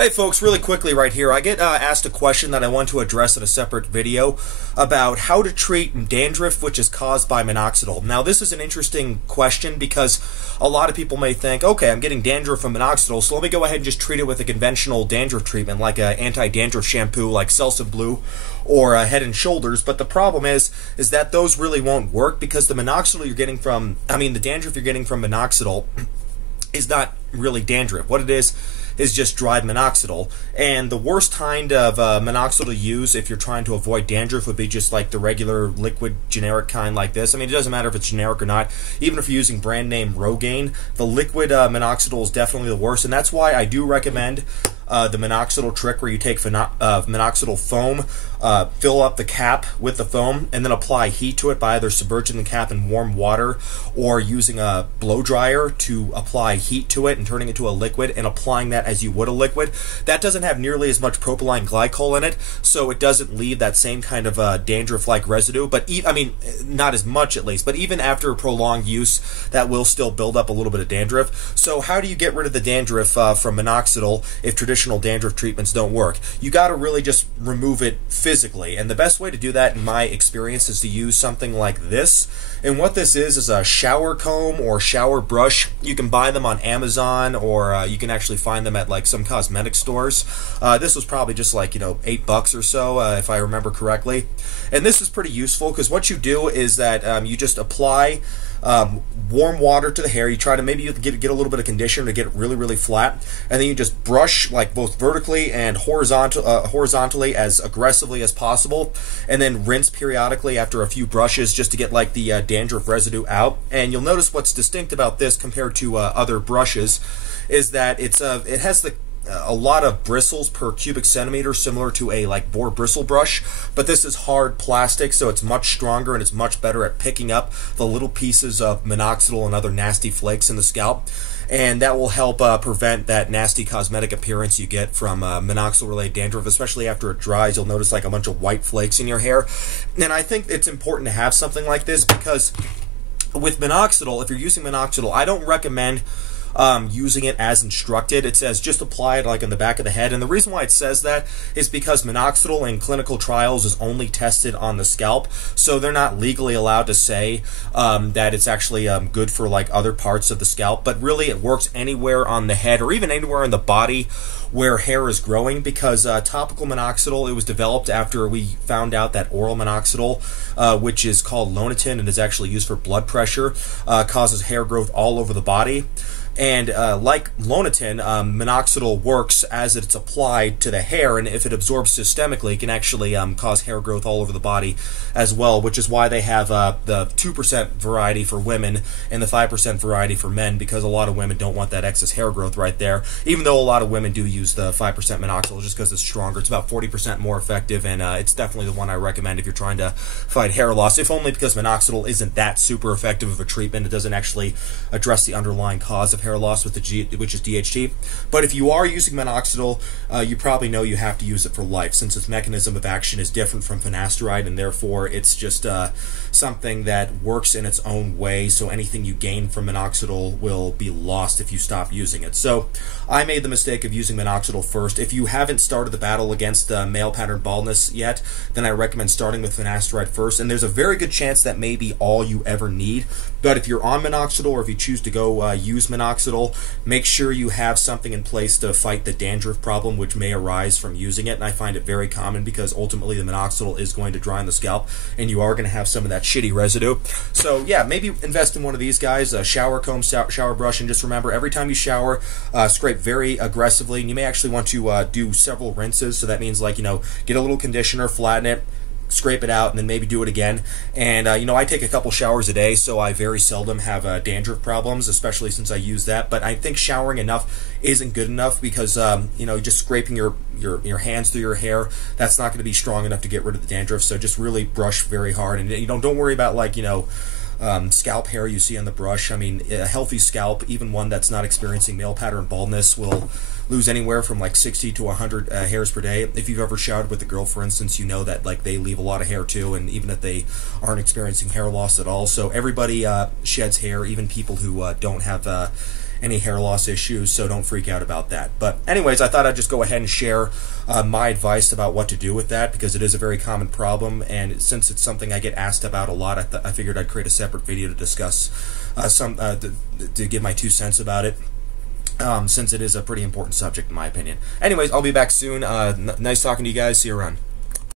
Hey folks, really quickly right here, I get asked a question that I want to address in a separate video about how to treat dandruff which is caused by minoxidil. Now this is an interesting question because a lot of people may think, okay, I'm getting dandruff from minoxidil, so let me go ahead and just treat it with a conventional dandruff treatment like an anti-dandruff shampoo like Selsun Blue or Head and Shoulders, but the problem is that those really won't work because the minoxidil you're getting from, the dandruff you're getting from minoxidil is not really dandruff. What it is just dried minoxidil, and the worst kind of minoxidil to use if you're trying to avoid dandruff would be just like the regular liquid generic kind like this. It doesn't matter if it's generic or not. Even if you're using brand name Rogaine, the liquid minoxidil is definitely the worst, and that's why I do recommend the minoxidil trick where you take minoxidil foam, fill up the cap with the foam, and then apply heat to it by either submerging the cap in warm water or using a blow dryer to apply heat to it and turning it into a liquid and applying that as you would a liquid. That doesn't have nearly as much propylene glycol in it, so it doesn't leave that same kind of dandruff-like residue, but not as much at least, but even after prolonged use, that will still build up a little bit of dandruff. So how do you get rid of the dandruff from minoxidil if traditional dandruff treatments don't work? You got to really just remove it physically, and the best way to do that in my experience is to use something like this. And what this is a shower comb or shower brush. You can buy them on Amazon, or you can actually find them at like some cosmetic stores. This was probably just like $8 or so if I remember correctly, and this is pretty useful because what you do is that you just apply warm water to the hair. You try to maybe get a little bit of conditioner to get it really flat, and then you just brush like both vertically and horizontally as aggressively as possible, and then rinse periodically after a few brushes just to get like the dandruff residue out. And you'll notice what's distinct about this compared to other brushes is that it has a lot of bristles per cubic centimeter, similar to a like boar bristle brush, but this is hard plastic, so it's much stronger and it's much better at picking up the little pieces of minoxidil and other nasty flakes in the scalp, and that will help prevent that nasty cosmetic appearance you get from minoxidil-related dandruff, especially after it dries. You'll notice like a bunch of white flakes in your hair, and I think it's important to have something like this because with minoxidil, if you're using minoxidil, I don't recommend using it as instructed. It says just apply it like on the back of the head, and the reason why it says that is because minoxidil in clinical trials is only tested on the scalp, so they're not legally allowed to say that it's actually good for like other parts of the scalp, but really it works anywhere on the head or even anywhere in the body where hair is growing, because topical minoxidil, it was developed after we found out that oral minoxidil, which is called Lonatin and is actually used for blood pressure, causes hair growth all over the body. And like Lonatin, minoxidil works as it's applied to the hair, and if it absorbs systemically, it can actually cause hair growth all over the body as well, which is why they have the 2% variety for women and the 5% variety for men, because a lot of women don't want that excess hair growth right there, even though a lot of women do use the 5% minoxidil just because it's stronger. It's about 40% more effective, and it's definitely the one I recommend if you're trying to fight hair loss, if only because minoxidil isn't that super effective of a treatment. It doesn't actually address the underlying cause of hair loss, which is DHT. But if you are using minoxidil, you probably know you have to use it for life, since its mechanism of action is different from finasteride, and therefore it's just something that works in its own way, so anything you gain from minoxidil will be lost if you stop using it. So I made the mistake of using minoxidil first. If you haven't started the battle against male pattern baldness yet, then I recommend starting with finasteride first, and there's a very good chance that may be all you ever need. But if you're on minoxidil, or if you choose to go use minoxidil, make sure you have something in place to fight the dandruff problem which may arise from using it. And I find it very common because ultimately the minoxidil is going to dry on the scalp, and you are going to have some of that shitty residue. So yeah, maybe invest in one of these guys, a shower comb, shower brush, and just remember, every time you shower, scrape very aggressively, and you may actually want to do several rinses. So that means, like, get a little conditioner, flatten it, scrape it out, and then maybe do it again. And I take a couple showers a day, so I very seldom have dandruff problems, especially since I use that. But I think showering enough isn't good enough, because just scraping your hands through your hair, that's not going to be strong enough to get rid of the dandruff. So just really brush very hard, and don't worry about like scalp hair you see on the brush. A healthy scalp, even one that's not experiencing male pattern baldness, will lose anywhere from like 60 to 100 hairs per day. If you've ever showered with a girl, for instance, you know that like they leave a lot of hair too, and even if they aren't experiencing hair loss at all. So everybody sheds hair, even people who don't have any hair loss issues, so don't freak out about that. But anyways, I thought I'd just go ahead and share my advice about what to do with that, because it is a very common problem, and since it's something I get asked about a lot, I figured I'd create a separate video to discuss to give my 2 cents about it. Since it is a pretty important subject in my opinion. Anyways, I'll be back soon. Nice talking to you guys. See you around.